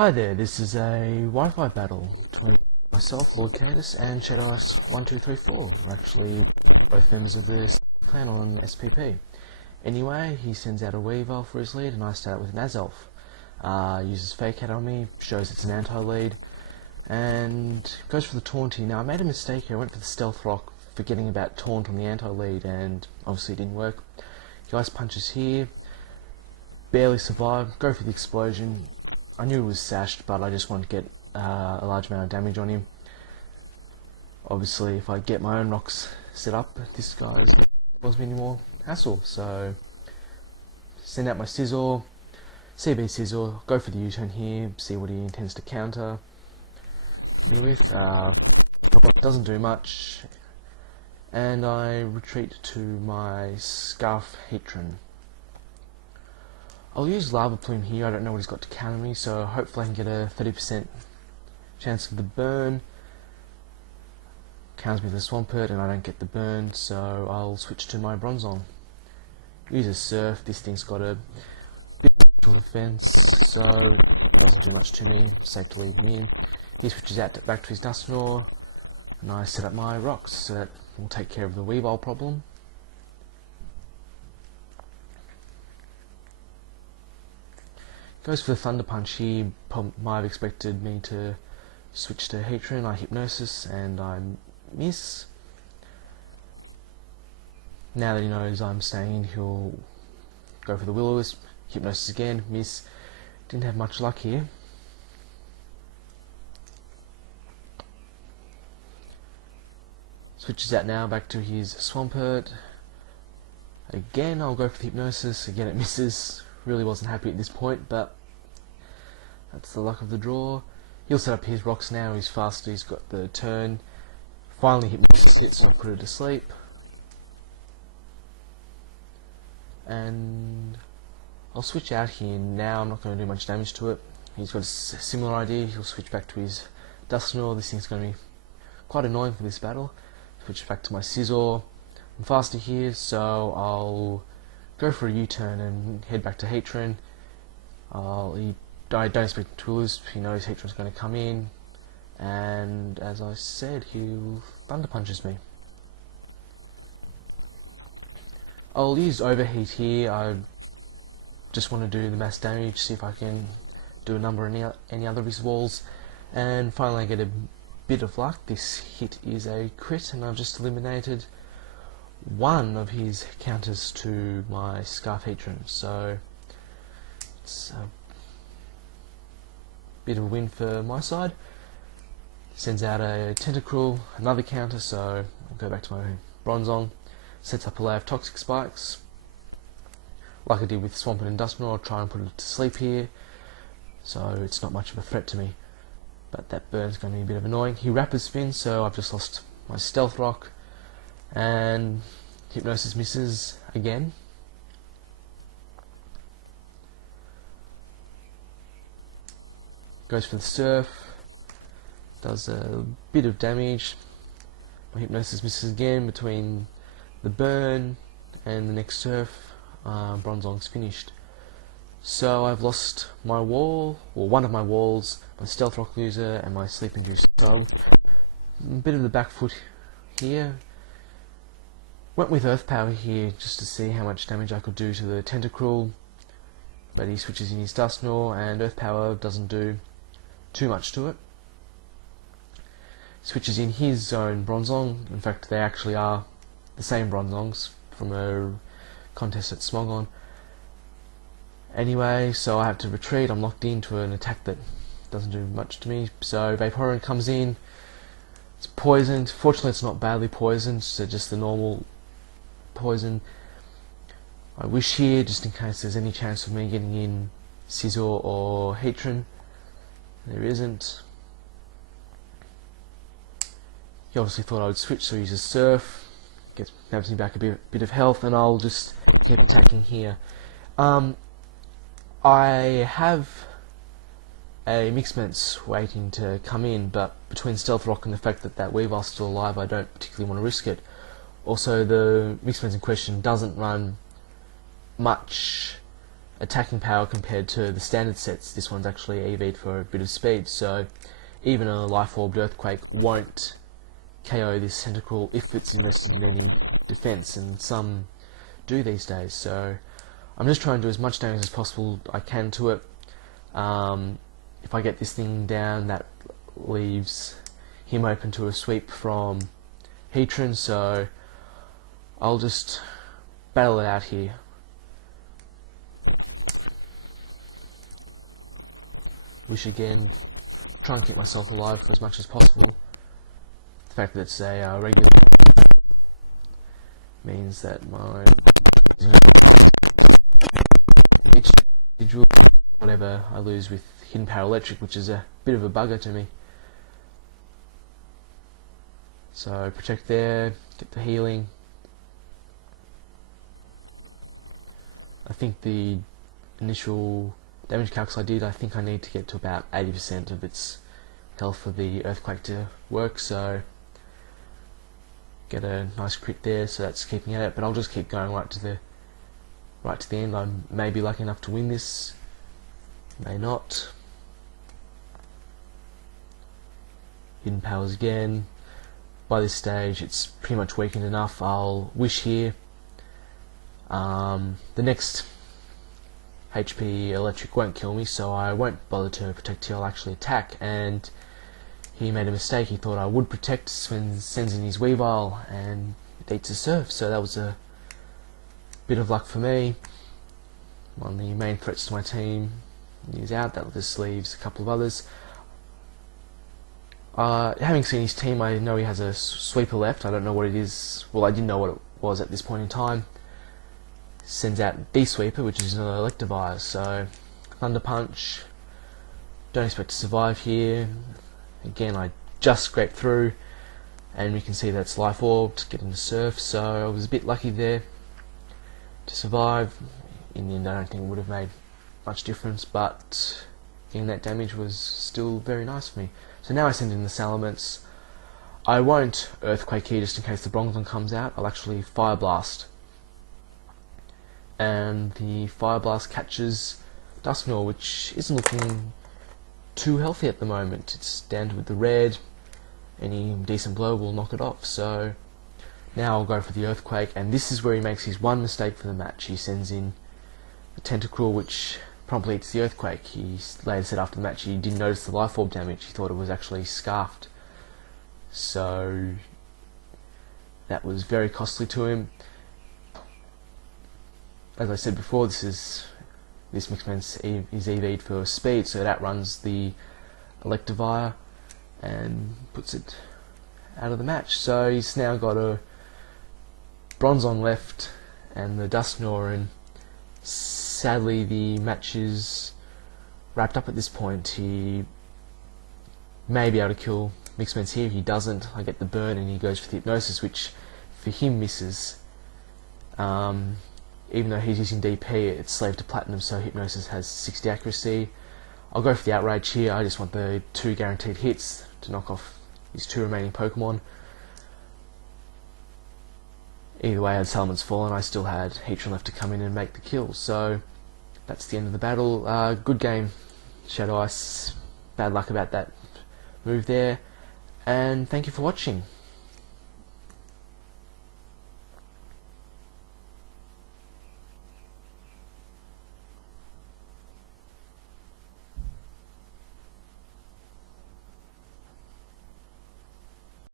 Hi there, this is a Wi-Fi battle between myself, LordCaedus, and shadowice1234. We're actually both members of the clan on SPP. Anyway, he sends out a Weavile for his lead, and I start with an Azelf. Uses Fake Out on me, shows it's an anti-lead, and goes for the Taunty. Now, I made a mistake here. I went for the Stealth Rock, forgetting about Taunt on the anti-lead, and obviously it didn't work. He ice punches here, barely survive, go for the explosion. I knew it was sashed, but I just wanted to get a large amount of damage on him. Obviously, if I get my own rocks set up, this guy's not cause me any more hassle. So, send out my Scizor, CB Scizor, go for the U-turn here, see what he intends to counter me with. Doesn't do much, and I retreat to my Scarf Hatron. I'll use Lava Plume here. I don't know what he's got to counter me, so hopefully I can get a 30% chance of the burn. Counters me with the Swampert and I don't get the burn, so I'll switch to my Bronzong. Use a Surf. This thing's got a bit of defense, so it doesn't do much to me. Safe to leave him in. He switches out back to his Dusknoir, and I set up my rocks, so that will take care of the Weavile problem. Goes for the Thunder Punch. He might have expected me to switch to Hatron. I Hypnosis and I miss. Now that he knows I'm staying, he'll go for the Will-O-Wisp. Hypnosis again, miss. Didn't have much luck here. Switches out now back to his Swampert. Again, I'll go for the Hypnosis. Again, it misses. Really wasn't happy at this point, but that's the luck of the draw. He'll set up his rocks now. He's faster. He's got the turn. Finally, Hypnosis hits, so I put it to sleep. And I'll switch out here now. I'm not going to do much damage to it. He's got a similar idea. He'll switch back to his Dusknoir. This thing's going to be quite annoying for this battle. Switch back to my Scizor. I'm faster here, so I'll go for a U-turn and head back to Hatron. I don't expect to lose. He knows Hatron's going to come in, and as I said, he'll Thunder Punches me. I'll use Overheat here. I just want to do the mass damage, see if I can do a number on any other of his walls, and finally I get a bit of luck. This hit is a crit, and I've just eliminated one of his counters to my Scarf Hatron, so it's a bit of a win for my side. Sends out a Tentacruel, another counter, so I'll go back to my Bronzong. Sets up a layer of Toxic Spikes. Like I did with Swampert and Dusknoir, I'll try and put it to sleep here, so it's not much of a threat to me. But that burn's going to be a bit of annoying. He Rapid Spin, so I've just lost my Stealth Rock. And Hypnosis misses again. Goes for the Surf. Does a bit of damage. My Hypnosis misses again between the burn and the next Surf. Bronzong's finished. So I've lost my wall, or one of my walls, my Stealth Rock loser, and my Sleep Inducer. So a bit of the back foot here. Went with Earth Power here just to see how much damage I could do to the Tentacruel, but he switches in his Dusknoir and Earth Power doesn't do too much to it. Switches in his own Bronzong. In fact, they actually are the same Bronzongs from a contest at Smogon. Anyway, so I have to retreat. I'm locked into an attack that doesn't do much to me. So Vaporeon comes in. It's poisoned. Fortunately, it's not badly poisoned, so just the normal poison. I wish here, just in case there's any chance of me getting in Scizor or Hatron. There isn't. He obviously thought I would switch, so he uses Surf. Nabs me back a bit of health, and I'll just keep attacking here. I have a Mixments waiting to come in, but between Stealth Rock and the fact that that Weavile's still alive, I don't particularly want to risk it. Also, the Mixments in question doesn't run much attacking power compared to the standard sets. This one's actually EV'd for a bit of speed, so even a Life Orbed Earthquake won't KO this tentacle if it's invested in any defense, and some do these days. So I'm just trying to do as much damage as possible I can to it. If I get this thing down, that leaves him open to a sweep from Heatran, so I'll just battle it out here. Wish again, try and keep myself alive for as much as possible. The fact that it's a regular means that my each individual, whatever I lose with Hidden Power Electric, which is a bit of a bugger to me. So protect there, get the healing. I think the initial damage calcs I did, I think I need to get to about 80% of its health for the Earthquake to work, so get a nice crit there, so that's keeping at it, but I'll just keep going right to the end. I may be lucky enough to win this, may not. Hidden powers again. By this stage it's pretty much weakened enough. I'll wish here. The next HP electric won't kill me, so I won't bother to protect here. I'll actually attack, and he made a mistake. He thought I would protect when sends in his Weavile and it eats a Surf, so that was a bit of luck for me. One of the main threats to my team is out. That just leaves a couple of others. Having seen his team, I know he has a sweeper left. I don't know what it is. Well, I didn't know what it was at this point in time. Sends out D-Sweeper, which is another Electivire, so Thunder Punch. Don't expect to survive here. Again, I just scraped through, and we can see that's Life Orbed, getting the Surf, so I was a bit lucky there to survive. In the end, I don't think it would have made much difference, but getting that damage was still very nice for me. So now I send in the Salamence. I won't Earthquake here just in case the Bronzong comes out. I'll actually Fire Blast. And the Fire Blast catches Dusknoir, which isn't looking too healthy at the moment. It's down with the red. Any decent blow will knock it off. So now I'll go for the Earthquake, and this is where he makes his one mistake for the match. He sends in the Tentacruel, which promptly eats the Earthquake. He later said after the match he didn't notice the Life Orb damage. He thought it was actually scarfed. So that was very costly to him. As I said before, this Mixman is EV'd for speed, so that runs the Electivire and puts it out of the match. So he's now got a Bronzong left and the Dusknoir, and sadly the match is wrapped up at this point. He may be able to kill Mixman's here. If he doesn't, I get the burn and he goes for the Hypnosis, which for him misses. Even though he's using DP, it's slave to Platinum, so Hypnosis has 60 accuracy. I'll go for the Outrage here. I just want the 2 guaranteed hits to knock off his 2 remaining Pokemon. Either way, I had Salamence fallen, I still had Heatran left to come in and make the kill. So that's the end of the battle. Good game, Shadow Ice. Bad luck about that move there. And thank you for watching.